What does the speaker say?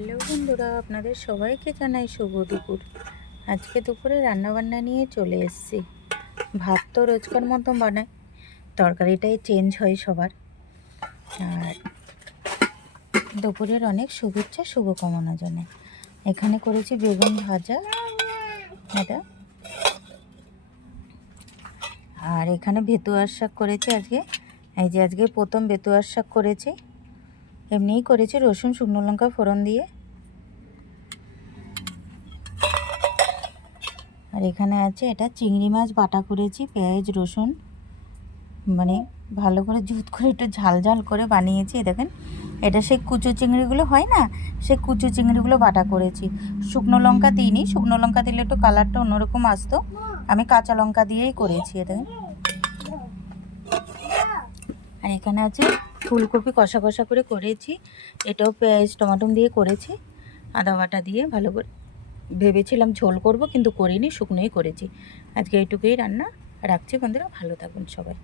Hello বন্ধুরা, আপনাদের সবাইকে জানাই শুভ দুপুর। আজকে দুপুরে রান্নাবান্না নিয়ে চলে এসেছি। ভাত তো রোজকার মতো বানায়, তরকারিটাই চেঞ্জ হয় সবার। আর দুপুরের অনেক শুভেচ্ছা শুভকামনা জানাই। এখানে করেছি বেগুন ভাজা এটা, আর এখানে ভেতুয়ার শাক করেছি আজকে। এই যে আজকে প্রথম ভেতুয়ার শাক করেছি, এমনিই করেছি রসুন শুকনো লঙ্কা ফোড়ন দিয়ে। আর এখানে আছে এটা চিংড়ি মাছ বাটা করেছি, পেঁয়াজ রসুন মানে ভালো করে জুত করে একটু ঝাল ঝাল করে বানিয়েছি। দেখেন, এটা সেই কুচো চিংড়িগুলো হয় না, সেই কুচো চিংড়িগুলো বাটা করেছি। শুকনো লঙ্কা দিইনি, শুকনো লঙ্কা দিলে একটু কালারটা অন্যরকম আসতো। আমি কাঁচা লঙ্কা দিয়েই করেছি এটা। আর এখানে আছে ফুলকপি কষা কষা করে করেছি, এটাও পেঁয়াজ টমাটো দিয়ে করেছি, আদা বাটা দিয়ে ভালো করে। ভেবেছিলাম ঝোল করব কিন্তু করিনি, শুকনোই করেছি। আজকে এইটুকুই রান্না। রাখছি বন্ধুরা, ভালো থাকুন সবাই।